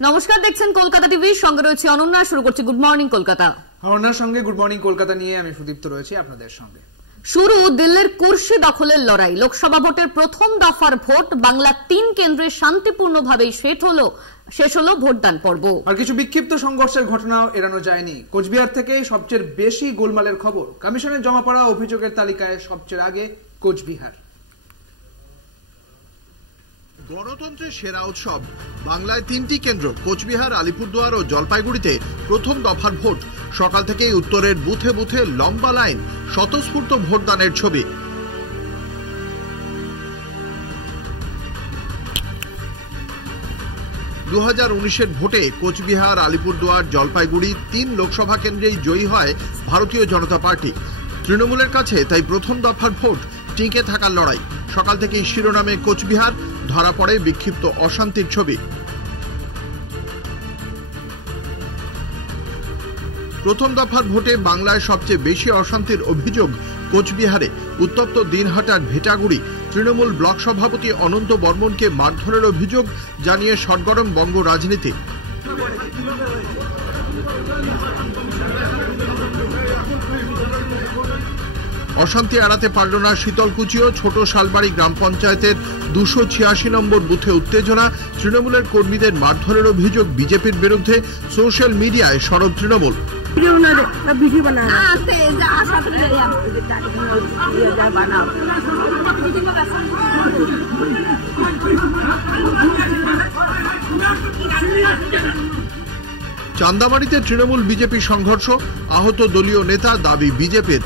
নমস্কার, দেখছেন কলকাতা টিভি, সঙ্গে রয়েছে অনন্যা। শুরু করছে গুড মর্নিং কলকাতা। অনন্যার সঙ্গে গুড মর্নিং কলকাতা নিয়ে আমি সুদীপ্ত রয়েছি আপনাদের সঙ্গে। শুরু দিল্লির কুর্সি দখলের লড়াই। লোকসভা ভোটের প্রথম দফার ভোট বাংলা 3 কেন্দ্রে শান্তিপূর্ণভাবেই শেষ হলো ভোটদান পর্ব। আর কিছু বিক্ষিপ্ত সংঘর্ষের ঘটনাও এড়ানো যায়নি। কোচবিহার থেকে সবচেয়ে বেশি গোলমালের খবর। কমিশনের জমা পড়া অভিযোগের তালিকায় সবচেয়ে আগে কোচবিহার। গণতন্ত্রের সেরা উৎসব বাংলায় 3টি কেন্দ্র কোচবিহার, আলিপুরদুয়ার ও জলপাইগুড়িতে প্রথম দফার ভোট। সকাল থেকেই উত্তরের বুথে বুথে লম্বা লাইন, স্বতঃস্ফূর্ত ভোটদানের ছবি। দু 2019-এর ভোটে কোচবিহার, আলিপুরদুয়ার, জলপাইগুড়ি 3 লোকসভা কেন্দ্রেই জয়ী হয় ভারতীয় জনতা পার্টি। তৃণমূলের কাছে তাই প্রথম দফার ভোট টিকে থাকার লড়াই। সকাল থেকেই শিরোনামে কোচবিহার, ধরা পড়ে বিক্ষিপ্ত অশান্তির ছবি। প্রথম দফার ভোটে বাংলায় সবচেয়ে বেশি অশান্তির অভিযোগ কোচবিহারে। উত্তপ্ত দিনহাটার ভেটাগুড়ি। তৃণমূল ব্লক সভাপতি অনন্ত বর্মনকে মারধরের অভিযোগ জানিয়ে সরগরম বঙ্গ রাজনীতি। অশান্তি এড়াতে পারল না শীতলকুচিও। ছোট শালবাড়ি গ্রাম পঞ্চায়েতের 286 নম্বর বুথে উত্তেজনা। তৃণমূলের কর্মীদের মারধরের অভিযোগ বিজেপির বিরুদ্ধে। সোশ্যাল মিডিয়ায় সরব তৃণমূল। চান্দাবাড়িতে তৃণমূল বিজেপি সংঘর্ষ। আহত দলীয় নেতা, দাবি বিজেপির।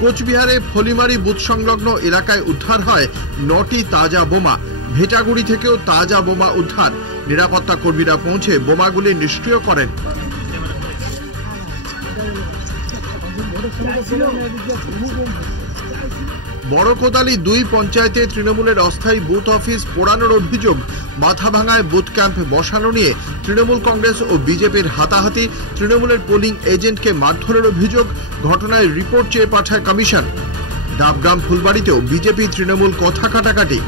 কোচবিহারে ফলিমারি বুথ সংলগ্ন এলাকায় উদ্ধার হয় 9টি তাজা বোমা। ভেটাগুড়ি থেকেও তাজা বোমা উদ্ধার। নিরাপত্তা কর্মীরা পৌঁছে বোমাগুলি নিষ্ক্রিয় করেন। বড় কোদালি 2 পঞ্চায়েতে তৃণমূলের অস্থায়ী বুথ অফিস পোড়ানোর অভিযোগ। মাথা ভাঙায় বুথ ক্যাম্প বসানো নিয়ে তৃণমূল, কংগ্রেস ও বিজেপির হাতাহাতি। তৃণমূলের পোলিং এজেন্টকে মারধরের অভিযোগ। ঘটনায় রিপোর্ট চেয়ে পাঠায় কমিশন। ডাবগ্রাম ফুলবাড়িতেও বিজেপি তৃণমূল কথা কাটাকাটি।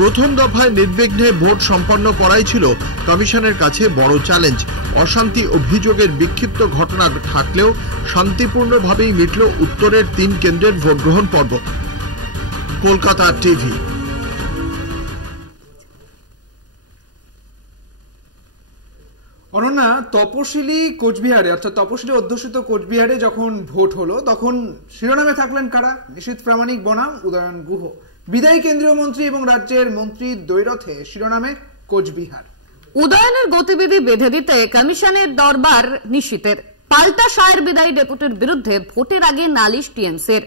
প্রথম দফায় নির্বিঘ্নে ভোট সম্পন্ন করাই ছিল কমিশনের কাছে বড় চ্যালেঞ্জ। অশান্তি অভিযোগের বিক্ষিপ্ত ঘটনা থাকলেও শান্তিপূর্ণভাবেই মিটল উত্তরের 3 কেন্দ্রের ভোট গ্রহণ পর্ব। কলকাতা টিভি। অনন্যা, তপশিলি কোচবিহারে অর্থাৎ তপশিলি অধ্যুষিত কোচবিহারে যখন ভোট হলো তখন শিরোনামে থাকলেন কারা? নিশীথ প্রামাণিক বনাম উদয়ন গুহ। বিদায়ী কেন্দ্রীয় মন্ত্রী এবং রাজ্যের মন্ত্রী দ্বৈরথে শিরোনামে কোচবিহার। উদয়নের গতিবিধি বেঁধে দিতে কমিশনের দরবার নিশীথের। পাল্টা সায়ের বিদায়ী ডেপুটির বিরুদ্ধে ভোটের আগে নালিশ টিএমসির।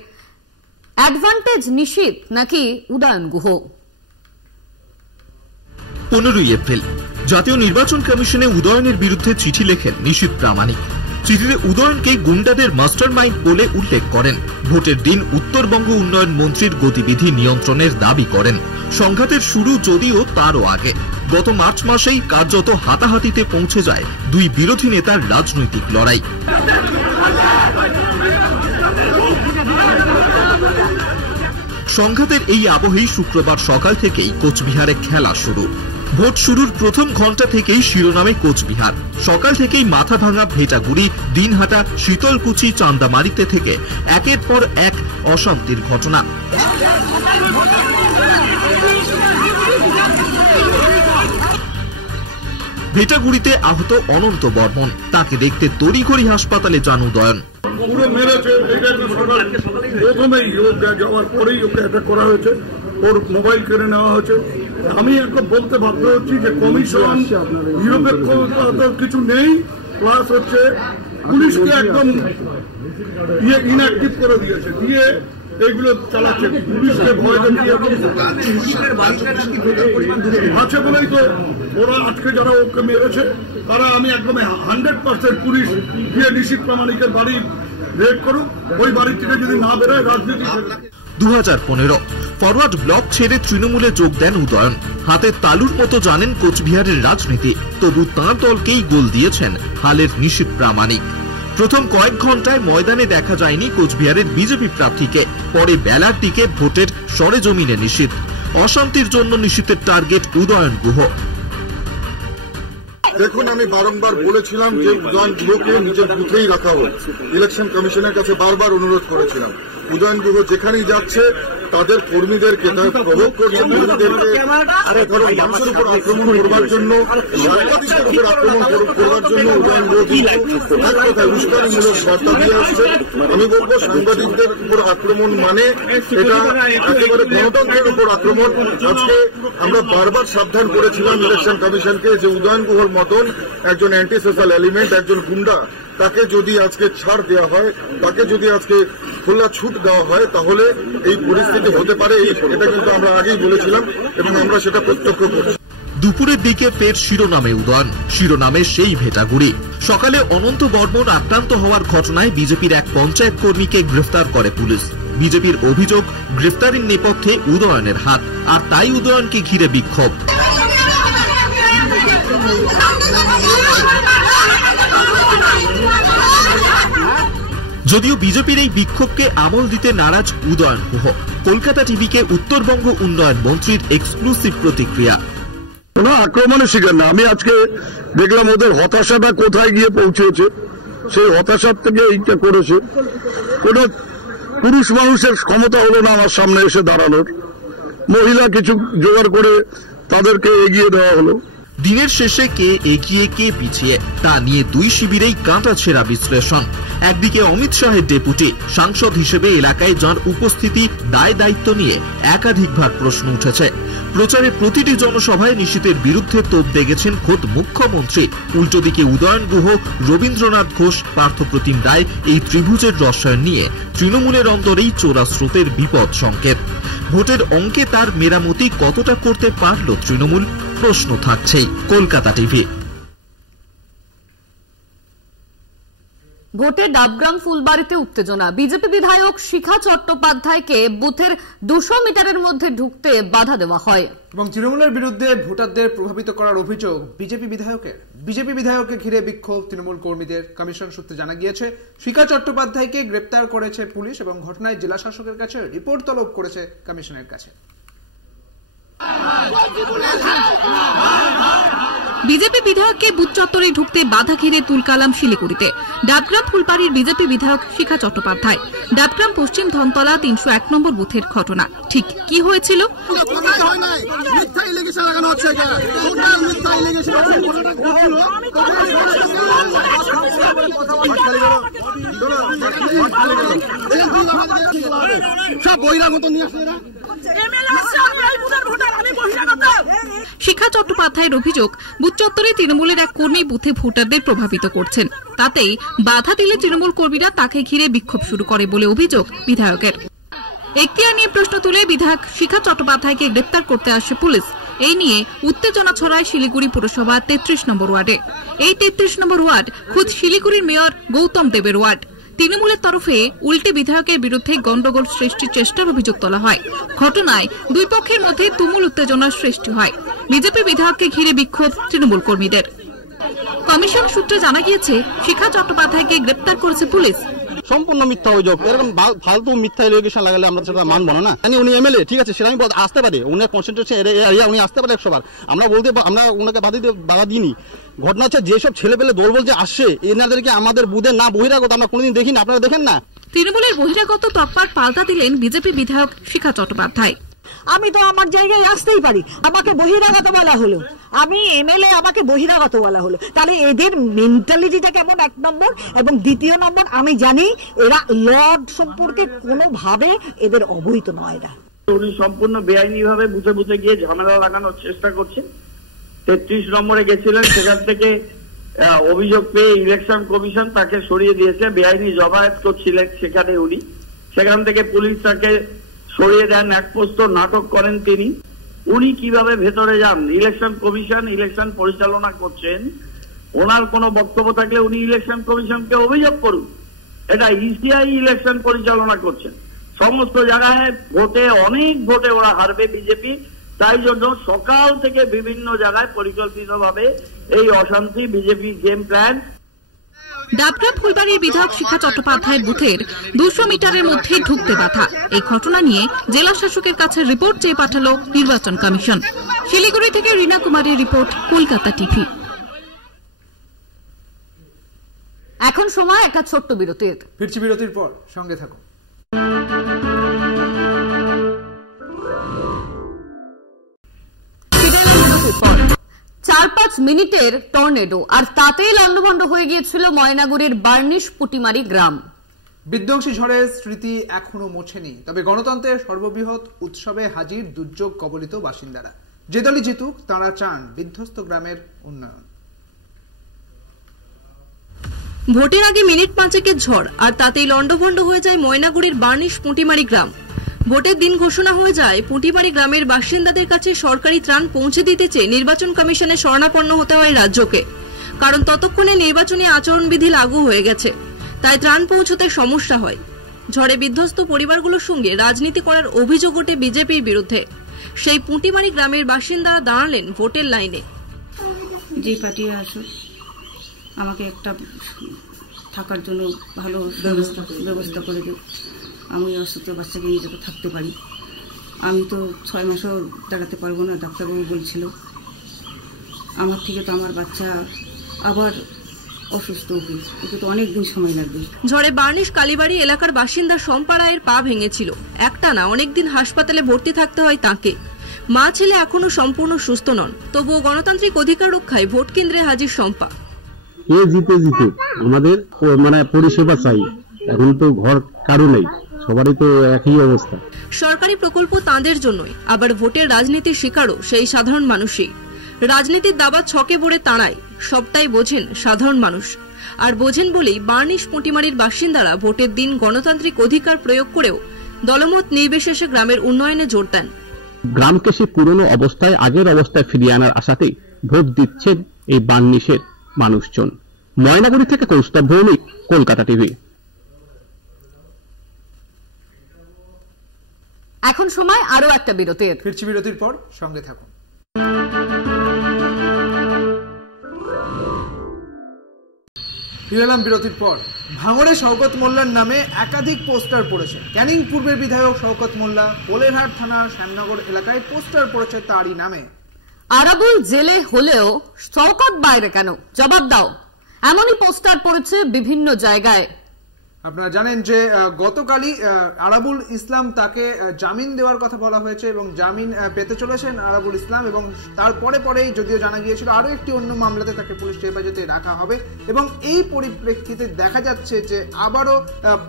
অ্যাডভান্টেজ নিশীথ নাকি উদয়ন গুহ? 15 এপ্রিল জাতীয় নির্বাচন কমিশনে উদয়নের বিরুদ্ধে চিঠি লেখেন নিশীথ প্রামাণিক। চিঠিতে উদয়নকে গুন্ডাদের মাস্টারমাইন্ড বলে উল্লেখ করেন। ভোটের দিন উত্তরবঙ্গ উন্নয়ন মন্ত্রীর গতিবিধি নিয়ন্ত্রণের দাবি করেন। সংঘাতের শুরু যদিও তারও আগে। গত মার্চ মাসেই কার্যত হাতাহাতিতে পৌঁছে যায় 2 বিরোধী নেতার রাজনৈতিক লড়াই। সংঘাতের এই আবহেই শুক্রবার সকাল থেকেই কোচবিহারে খেলা শুরু। ভোট শুরুর প্রথম ঘন্টা থেকেই শিরোনামে কোচবিহার। সকাল থেকেই মাথা ভাঙা ভেটাগুড়ি, দিনহাটা, শীতলকুচি, চান্দামারিতে থেকে একের পর এক অশান্তির ঘটনা। ভেটাগুড়িতে আহত অনন্ত বর্মন। তাকে দেখতে তড়িঘড়ি হাসপাতালে যান উদয়ন। পুরো মেরেছে। প্রথমেই যাওয়ার পরেই ওকে অ্যাটাক করা হয়েছে। ওর মোবাইল কেড়ে নেওয়া হয়েছে। আমি এখন বলতে বাধ্য হচ্ছি যে কমিশন নিরপেক্ষ কিছু নেই, প্লাস হচ্ছে পুলিশকে একদম ইনঅ্যাক্টিভ করে দিয়েছে, দিয়ে এগুলো চালাচ্ছে। পুলিশকে ভয় দেখিয়ে আছে বলেই তো ওরা আজকে যারা ওকে মেরেছে তারা, আমি একদম 100% পুলিশ দিয়ে নিশীথ প্রামাণিকের বাড়ি রেড করুক। ওই বাড়ি থেকে যদি না বেরোয় রাজনীতি। 2015 ফরওয়ার্ড ব্লক ছেড়ে তৃণমূলে যোগ দেন উদয়ন। হাতে তালুর মতো জানেন কোচবিহারের রাজনীতি, তবু তাঁর দলকেই গোল দিয়েছেন হালের নিশীথ প্রামাণিক। প্রথম কয়েক ঘন্টায় ময়দানে দেখা যায়নি কোচবিহারের বিজেপি প্রার্থীকে, পরে বেলার দিকে ভোটের সরেজমিনে নিশীথ। অশান্তির জন্য নিশীথের টার্গেট উদয়ন গুহ। দেখুন, আমি বারংবার বলেছিলাম যে উদয়ন গুহকে নিজের বুথেই রাখা হোক। ইলেকশন কমিশনের কাছে বারবার অনুরোধ করেছিলাম। উদয়ন গুহ যেখানেই যাচ্ছে তাদের কর্মীদেরকে প্রভোগ করছে, কর্মীদেরকে মানুষের উপর আক্রমণ করবার জন্য, সাংবাদিকদের উপর আক্রমণ করবার জন্য উদয়ন গুহ উস্কানিমূলক বার্তা দিয়ে আসছে। আমি বলবো, সাংবাদিকদের উপর আক্রমণ মানে এটা একেবারে গণতন্ত্রের উপর আক্রমণ। আজকে আমরা বারবার সাবধান করেছিলাম ইলেকশন কমিশনকে যে উদয়ন গুহর মতন একজন অ্যান্টি সোশ্যাল এলিমেন্ট, একজন গুন্ডা, তাকে যদি আজকে ছাড় দেওয়া হয়, তাকে যদি আজকে খোলা ছুট দেওয়া হয়, তাহলে এই পরিস্থিতি হতে পারে। এটা কিন্তু আমরা আগেই বলেছিলাম এবং আমরা সেটা প্রত্যক্ষ করছি। দুপুরের দিকে ফের শিরোনামে উদয়ন, শিরোনামে সেই ভেটাগুড়ি। সকালে অনন্ত বর্মন আক্রান্ত হওয়ার ঘটনায় বিজেপির এক পঞ্চায়েত কর্মীকে গ্রেফতার করে পুলিশ। বিজেপির অভিযোগ, গ্রেফতারির নেপথ্যে উদয়নের হাত, আর তাই উদয়নকে ঘিরে বিক্ষোভ। যদিও বিজেপির এই বিক্ষোভকে আমল দিতে নারাজ উদয়ন গুহ। কলকাতা টিভিকে উত্তরবঙ্গ উন্নয়ন মন্ত্রীর এক্সক্লুসিভ প্রতিক্রিয়া। কোনো আক্রমণের শিকার না। আমি আজকে দেখলাম ওদের হতাশাটা কোথায় গিয়ে পৌঁছেছে, সেই হতাশার থেকে এইটা করেছে। কোনো পুরুষ মানুষের ক্ষমতা হলো না আমার সামনে এসে দাঁড়ানোর, মহিলা কিছু জোগাড় করে তাদেরকে এগিয়ে দেওয়া হলো। দিনের শেষে কে এগিয়ে কে পিছিয়ে তা নিয়ে দুই শিবিরেই কাঁটাছেঁড়া বিশ্লেষণ। একদিকে অমিত শাহের ডেপুটি সাংসদ হিসেবে এলাকায় যাঁর উপস্থিতি, দায় দায়িত্ব নিয়ে একাধিকবার প্রশ্ন উঠেছে। প্রচারে প্রতিটি জনসভায় নিশীথের বিরুদ্ধে তোপ দেগেছেন খোদ মুখ্যমন্ত্রী। উল্টো দিকে উদয়ন গুহ, রবীন্দ্রনাথ ঘোষ, পার্থপ্রতিম রায় এই ত্রিভুজের রসায়ন নিয়ে তৃণমূলের অন্তরেই চোরা স্রোতের বিপদ সংকেত। ভোটের অঙ্কে তার মেরামতি কতটা করতে পারল তৃণমূল, প্রশ্ন থাকছেই। কলকাতা টিভি। ভোটে ডাবগ্রাম ফুলবাড়িতে উত্তেজনা। বিজেপি বিধায়ক শিখা চট্টোপাধ্যায়কে বুথের 200 মিটারের মধ্যে ঢুকতে বাধা দেওয়া হয় এবং তৃণমূলের বিরুদ্ধে ভোটারদের প্রভাবিত করার অভিযোগ বিজেপি বিধায়ককে ঘিরে বিক্ষোভ তৃণমূল কর্মীদের। কমিশন সূত্রে জানা গিয়েছে, শিখা চট্টোপাধ্যায়কে গ্রেপ্তার করেছে পুলিশ এবং ঘটনায় জেলা শাসকের কাছে রিপোর্ট তলব করেছে কমিশনের কাছে। বিজেপি বিধায়ককে বুথ চত্বরে ঢুকতে বাধা ঘিরে তুলকালাম শিলিগুড়িতে। ডাবগ্রাম ফুলবাড়ির বিজেপি বিধায়ক শিখা চট্টোপাধ্যায়, ডাবগ্রাম পশ্চিম ধনতলা 301 নম্বর বুথের ঘটনা। ঠিক কি হয়েছিল? শিখা চট্টোপাধ্যায়ের অভিযোগ, বুথ চত্বরে তৃণমূলের এক কর্মী বুথে ভোটারদের প্রভাবিত করছেন। তাতেই বাধা দিলে তৃণমূল কর্মীরা তাকে ঘিরে বিক্ষোভ শুরু করে বলে অভিযোগ বিধায়কের। এখতিয়ার নিয়ে প্রশ্ন তুলে বিধায়ক শিখা চট্টোপাধ্যায়কে গ্রেপ্তার করতে আসে পুলিশ। এই নিয়ে উত্তেজনা ছড়ায় শিলিগুড়ি পুরসভার 33 নম্বর ওয়ার্ডে। এই 33 নম্বর ওয়ার্ড খুদ শিলিগুড়ির মেয়র গৌতম দেবের ওয়ার্ড। তৃণমূলের তরফে উল্টে বিধায়কের বিরুদ্ধে গন্ডগোল সৃষ্টির চেষ্টার অভিযোগ তোলা হয়। ঘটনায় দুই পক্ষের মধ্যে তুমুল উত্তেজনার সৃষ্টি হয়। বিজেপি বিধায়ককে ঘিরে বিক্ষোভ তৃণমূল কর্মীদের। কমিশন সূত্রে জানা গিয়েছে, শিখা চট্টোপাধ্যায়কে গ্রেপ্তার করেছে পুলিশ। সম্পূর্ণ মিথ্যা অভিযোগ। এরকম ফালতু মিথ্যা এলিগেশন লাগালে আমরা সেটা মানব না। উনি এমএলএ, ঠিক আছে, সেটা আমি আসতে পারি, উনি কনসেন্ট্রেশন এরিয়া, উনি আসতে পারে 100 বার। আমরা ওনাকে বাধা দিইনি। ঘটনা হচ্ছে, যেসব ছেলেপেলে দল বলছে আসছে, এনাদেরকে আমাদের বুথে না বহিরাগত আমরা কোনোদিন দেখিনি, আপনারা দেখেন না। তৃণমূলের বহিরাগত তকপার পাল্টা দিলেন বিজেপি বিধায়ক শিখা চট্টোপাধ্যায়। আমি তো আমার জায়গায় আসতেই পারি, আমাকে বহিরাগত বলা হলো, আমি এমএলএ, আমাকে বহিরাগত বলা হলো। তাহলে এদের মেন্টালিটিটা কেমন, 1 নম্বর। এবং 2 নম্বর, আমি জানি এরা লর্ড সম্পর্কে কোনোভাবে এদের অবহিত নয়। এরা উনি সম্পূর্ণ বেআইনি ভাবে বুথে বুথে গিয়ে ঝামেলা লাগানোর চেষ্টা করছেন। 33 নম্বরে গেছিলেন, সেখান থেকে অভিযোগ পেয়ে ইলেকশন কমিশন তাকে সরিয়ে দিয়েছে। বেআইনি জমায়েত করছিলেন সেখানে উনি, সেখান থেকে পুলিশ তাকে সরিয়ে দেন। এক পোস্ত নাটক করেন তিনি। উনি কিভাবে ভেতরে যান? ইলেকশন কমিশন ইলেকশন পরিচালনা করছেন, ওনার কোনো বক্তব্য থাকলে উনি ইলেকশন কমিশনকে অভিযোগ করুন। এটা ইসিআই ইলেকশন পরিচালনা করছেন, সমস্ত জায়গায় ভোটে, অনেক ভোটে ওরা হারবে বিজেপি। তাই জন্য সকাল থেকে বিভিন্ন জায়গায় পরিকল্পিতভাবে এই অশান্তি, বিজেপি গেম প্ল্যান। ডাবগ্রাম ফুলবাড়ির বিধায়ক শিখা চট্টোপাধ্যায়ের বুথের 200 মিটারের মধ্যে ঢুকতে বাধা। এই ঘটনা নিয়ে জেলা শাসকের কাছে রিপোর্ট চেয়ে পাঠালো নির্বাচন কমিশন। শিলিগুড়ি থেকে রীনা কুমারের রিপোর্ট, কলকাতা টিভি। এখন সময় একটা ছোট্ট বিরতির। ফিরছি বিরতির পর, সঙ্গে থাকুন। পর 4-5 মিনিটের টর্নেডো, আর তাতেই লন্ডভন্ড হয়ে গিয়েছিল ময়নাগুড়ির বার্নিশ পুটিমারি গ্রাম। বিধ্বংসী ঝড়ের স্মৃতি এখনো মোছেনি, তবে গণতন্ত্রের সর্ববৃহৎ উৎসবে হাজির দুর্যোগ কবলিত বাসিন্দারা। যে দলই জিতুক, তাঁরা চান বিধ্বস্ত গ্রামের উন্নয়ন। ভোটের আগে মিনিট 5 ঝড়, আর তাতেই লন্ডভন্ড হয়ে যায় ময়নাগুড়ির বার্নিশ পুটিমারি গ্রাম। ভোটের দিন ঘোষণা হয়ে যায়, পুটিমারি গ্রামের বাসিন্দাদের কাছে সরকারি ত্রাণ পৌঁছে দিতে চেয়ে নির্বাচন কমিশনে শরণাপন্ন হতে হয় রাজ্যকে। কারণ ততক্ষণে নির্বাচনী আচরণবিধি লাগু হয়ে গেছে, তাই ত্রাণ পৌঁছতে সমস্যা হয়। ঝড়ে বিধ্বস্ত পরিবারগুলোর সঙ্গে রাজনীতি করার অভিযোগ ওঠে বিজেপির বিরুদ্ধে। সেই পুটিমারি গ্রামের বাসিন্দারা দাঁড়ালেন ভোটের লাইনে। যে পার্টি আসুক, আমাকে একটা থাকার জন্য ভালো ব্যবস্থা করে দিও। আমি অসুস্থ বাচ্চাকে নিয়ে যাতে থাকতে পারি। আমি তো 6 মাসও দাঁড়াতে পারবো না, ডাক্তারবাবু বলছিল। আমার থেকে তো আমার বাচ্চা আবার অসুস্থ, ওকে তো অনেক দিন সময় লাগবে। ঝড়ে বার্নিশ কালীবাড়ি এলাকার বাসিন্দা শম্পা রায়ের পা ভেঙেছিল। একটানা অনেকদিন হাসপাতালে ভর্তি থাকতে হয় তাকে। মা ছেলে এখনো সম্পূর্ণ সুস্থ নন, তবুও গণতান্ত্রিক অধিকার রক্ষায় ভোট কেন্দ্রে হাজির শম্পা। কে জিতে আমাদের পরিষেবা চাই। এখন তো ঘর কারো নেই, সবারই তো একই অবস্থা। সরকারি প্রকল্প তাঁদের জন্যই, আবার ভোটের রাজনীতির শিকারও সেই সাধারণ মানুষই। রাজনীতির দাবা ছকে পড়ে তাঁরাই, সবটাই বোঝেন সাধারণ মানুষ। আর বোঝেন বলেই বার্নিশ পুটিমারির বাসিন্দারা ভোটের দিন গণতান্ত্রিক অধিকার প্রয়োগ করেও দলমত নির্বিশেষে গ্রামের উন্নয়নে জোর দেন। গ্রামকে সে পুরনো অবস্থায়, আগের অবস্থায় ফিরিয়ে আনার আশাতেই ভোট দিচ্ছেন এই বার্নিশের মানুষজন। ময়নাগুড়ি থেকে কৌস্তব ভৌমিক, কলকাতা টিভি। এখন সময় আরো একটা বিরতির। ফিরছি বিরতির পর, সঙ্গে থাকুন। ফিরে এলাম বিরতির পর। ভাঙড়ে শওকত মোল্লার নামে একাধিক পোস্টার পড়েছে। ক্যানিং পূর্বের বিধায়ক শওকত মোল্লা পোলেরহাট থানার শ্যামনগর এলাকায় পোস্টার পড়েছে তারই নামে। আরাবুল জেলে হলেও শওকত বাইরে কেন? জবাব দাও। এমনই পোস্টার পড়েছে বিভিন্ন জায়গায়। আপনারা জানেন যে গতকালই আরাবুল ইসলাম, তাকে জামিন দেওয়ার কথা বলা হয়েছে এবং জামিন পেতে চলেছেন আরাবুল ইসলাম, এবং তারপরে পরেই যদিও জানা গিয়েছিল আরো একটি অন্য মামলাতে তাকে পুলিশ হেফাজতে রাখা হবে। এবং এই পরিপ্রেক্ষিতে দেখা যাচ্ছে যে আবারও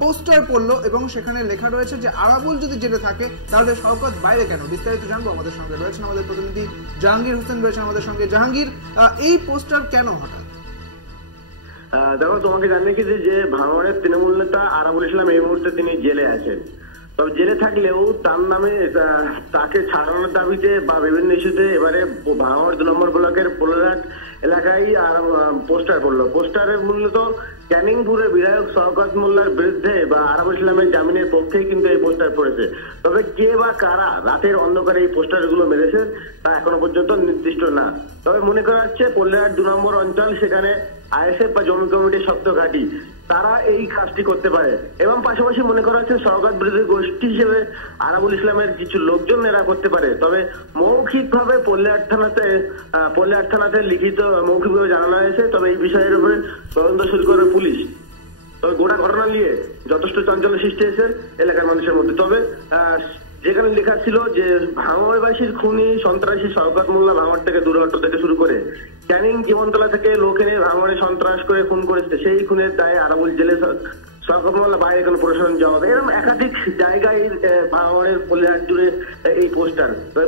পোস্টার পড়লো এবং সেখানে লেখা রয়েছে যে আরাবুল যদি জেলে থাকে তাহলে শওকত বাইরে কেন। বিস্তারিত জানবো, আমাদের সঙ্গে রয়েছেন আমাদের প্রতিনিধি জাহাঙ্গীর হোসেন রয়েছেন আমাদের সঙ্গে। জাহাঙ্গীর, এই পোস্টার কেন হঠাৎ? দেখো, তোমাকে জানিয়ে কি যে ভাঙড়ের তৃণমূল নেতা আরাবুল ইসলাম এই মুহূর্তে তিনি জেলে আছেন। তবে জেলে থাকলেও তার নামে তাকে ছাড়ানোর দাবিতে বা বিভিন্ন ইস্যুতে এবারে ভাঙড় 2 নম্বর ব্লকের পোলেরহাট এলাকায় পোস্টার পড়লো। পোস্টারের মূলত ক্যানিংপুরের বিধায়ক শওকত মোল্লার বিরুদ্ধে বা আরাবুল ইসলামের জামিনের পক্ষেই কিন্তু এই পোস্টার পড়েছে। তবে কে বা কারা রাতের অন্ধকারে এই পোস্টারগুলো মেরেছে তা এখনো পর্যন্ত নির্দিষ্ট না। তবে মনে করা হচ্ছে পোলেরহাট 2 নম্বর অঞ্চল, সেখানে আইএসএফ বা জমি কমিটির শক্ত ঘাঁটি, তারা এই কাজটি করতে পারে। এবং পাশাপাশি মনে করা হচ্ছে শওকত বিরোধী গোষ্ঠী হিসেবে আরাবুল ইসলামের কিছু লোকজন এরা করতে পারে। তবে মৌখিকভাবে পোলেরহাট থানাতে লিখিত মৌখিকভাবে জানানো হয়েছে। তবে এই বিষয়ের উপরে তদন্ত শুরু করে পুলিশ। তবে গোটা ঘটনা নিয়ে যথেষ্ট চাঞ্চল্য সৃষ্টি হয়েছে এলাকার মানুষের মধ্যে। তবে যেখানে লেখা ছিল যে ভাঙড়বাসীর খুনি সন্ত্রাসী শওকত মোল্লা ভাঙড় থেকে দূরত্ব থেকে শুরু করে ক্যানিং জীবনতলা থেকে লোক এনে ভাঙড়ে সন্ত্রাস করে খুন করেছে, সেই খুনের দায়ে আরাবুল জেলে শওকত মোল্লা বাইরে কোনো প্রশাসন যাওয়া হবে। এরকম একাধিক জায়গায় ভাঙড়ের পোলেরহাট জুড়ে এই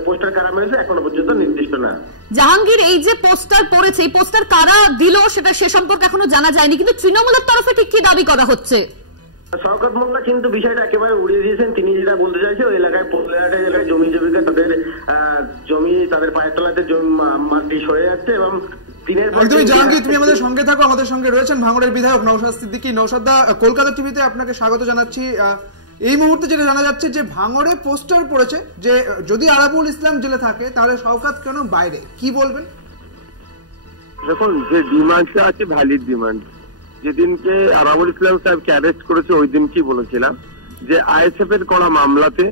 পোস্টার কারা মেরেছে এখনো পর্যন্ত নির্দিষ্ট না। জাহাঙ্গীর, এই যে পোস্টার পড়েছে, এই পোস্টার কারা দিল সেটা সে সম্পর্কে এখনো জানা যায়নি, কিন্তু তৃণমূলের তরফে ঠিক কি দাবি করা হচ্ছে? শওকত মোল্লা কিন্তু বিষয়টা একেবারে উড়িয়ে দিয়েছেন। তিনি যেটা বলতে চাইছে, ওই এলাকায় পোলেরহাটের এলাকায় জমি জীবিকা, তাদের জমি তাদের পায়ের তলাতে মাটি সরে যাচ্ছে এবং জাহাঙ্গীর, তুমি আমাদের সঙ্গে থাকো। আমাদের সঙ্গে রয়েছেন ভাঙড়ের বিধায়ক নওশাদ সিদ্দিকী। নওশাদ দা, কলকাতা টিভিতে আপনাকে স্বাগত জানাচ্ছি। এই মুহূর্তে যেটা জানা যাচ্ছে যে ভাঙড়ে পোস্টার পড়েছে যে যদি আরাবুল ইসলাম জেলে থাকে তাহলে শওকত কেন বাইরে, কি বলবেন? দেখুন, যে ডিমান্ডটা আছে ভ্যালিড ডিমান্ড। যেদিনকে আরাবুল ইসলাম সাহেবকে অ্যারেস্ট করেছে ওই দিন কি বলেছিলাম যে আইএসএফ এর করা মামলাতে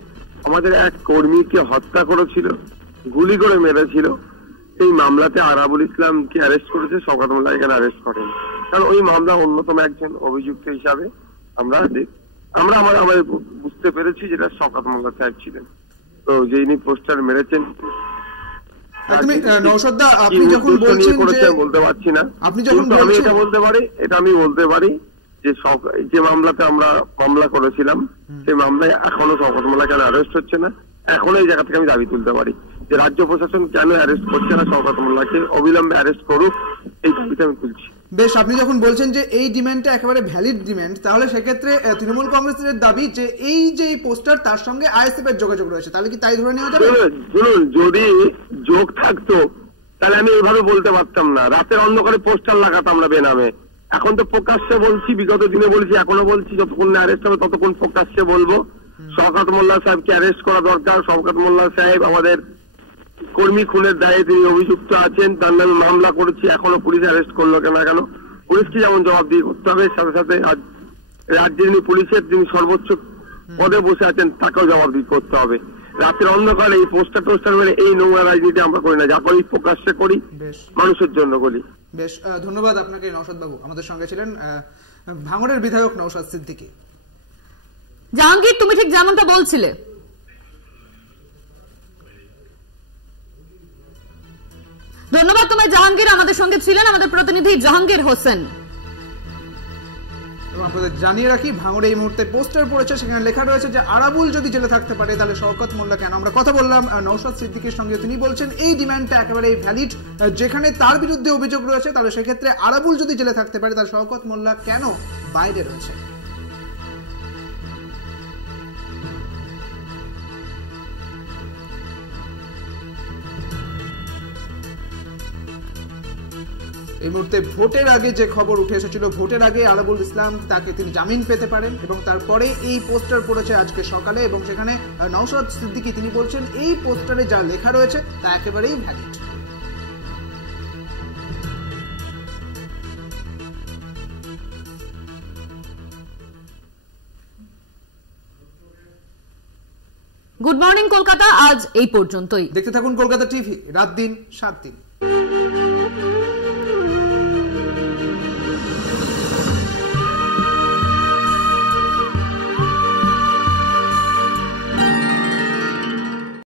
আমাদের এক কর্মীকে হত্যা করেছিল, গুলি করে মেরেছিল, সেই মামলাতে আরাবুল ইসলামকে অ্যারেস্ট করেছে, শওকত মোল্লাকে কেন অ্যারেস্ট করেন? কারণ ওই মামলা অন্যতম একজন অভিযুক্ত হিসাবে আমরা বুঝতে পেরেছি যেটা শওকত মোল্লা সাহেব ছিলেন। তো যিনি পোস্টার মেরেছেন আপনি যখন বলছেন বলতে পারছি না, আমি এটা বলতে পারি যে মামলাতে আমরা মামলা করেছিলাম সেই মামলায় এখনো শওকত মোল্লা কেন অ্যারেস্ট হচ্ছে না, এখনো এই জায়গা থেকে আমি দাবি তুলতে পারি যে রাজ্য প্রশাসন কেন অ্যারেস্ট করছে না, শওকত মোল্লাকে অবিলম্বে অ্যারেস্ট করুক, এই দাবিটা আমি তুলছি। বেশ, আপনি যখন বলছেন যে এই ডিমান্ডটা একেবারে ভ্যালিড ডিমান্ড, তাহলে সেক্ষেত্রে তৃণমূল কংগ্রেসের দাবি যে এই যে পোস্টার তার সঙ্গে আইএসএফ এর যোগাযোগ রয়েছে, তাহলে কি তাই ধরে নেওয়া যাবে? শুনুন, যদি যোগ থাকতো তাহলে আমি এইভাবে বলতে পারতাম না, রাতের অন্ধকারে পোস্টার লাগাতাম না বেনামে। এখন তো প্রকাশ্যে বলছি, বিগত দিনে বলছি, এখনো বলছি, যতক্ষণ না অ্যারেস্ট হবে ততক্ষণ প্রকাশ্যে বলবো। শওকত মোল্লা সাহেবকে অ্যারেস্ট করা দরকার। শওকত মোল্লা সাহেব আমাদের কর্মী খুনের দায়ে তিনি অভিযুক্ত আছেন, তার নামে মামলা করেছি, এখনো পুলিশ অ্যারেস্ট করলো কেন? পুলিশকে যেমন জবাবদিহি করতে হবে, সাথে সাথে রাজ্যের যিনি পুলিশের যিনি সর্বোচ্চ পদে বসে আছেন তাকেও জবাবদিহি করতে হবে। রাতের অন্ধকারে এই পোস্টার মেরে এই নোংরা রাজনীতি আমরা করি না, যা করি প্রকাশ্যে করি, মানুষের জন্য করি। বেশ, ধন্যবাদ আপনাকে নওশাদ বাবু। আমাদের সঙ্গে ছিলেন ভাঙড়ের বিধায়ক নওশাদ সিদ্দিকী। জাহাঙ্গীর, তুমি ঠিক যেমনটা বলছিলে, ধন্যবাদ তোমায় জাহাঙ্গীর। আমাদের সঙ্গে ছিলেন আমাদের প্রতিনিধি জাহাঙ্গীর হোসেন। এবং আপনাদের জানিয়ে রাখি, ভাঙড়ে এই মুহূর্তে পোস্টার পড়েছে, সেখানে লেখা রয়েছে যে আরাবুল যদি জেলে থাকতে পারে তাহলে শওকত মোল্লা কেন। আমরা কথা বললাম নওশাদ সিদ্দিকীর সঙ্গে, তিনি বলছেন এই ডিমান্ডটা একেবারে ভ্যালিড, যেখানে তার বিরুদ্ধে অভিযোগ রয়েছে তাহলে সেক্ষেত্রে আরাবুল যদি জেলে থাকতে পারে তাহলে শওকত মোল্লা কেন বাইরে রয়েছে। এই মুহূর্তে ভোটের আগে যে খবর উঠে এসেছিল, ভোটের আগে আরাবুল ইসলাম তাকে তিনি জামিন পেতে পারেন এবং তারপরে এই পোস্টার পড়েছে আজকে সকালে, এবং সেখানে নওশাদ সিদ্দিকী তিনি বলছেন এই পোস্টারে যা লেখা রয়েছে তা একেবারেই ভ্যালিড। গুড মর্নিং কলকাতা আজ এই পর্যন্তই। দেখতে থাকুন কলকাতা টিভি, রাত দিন 7 দিন।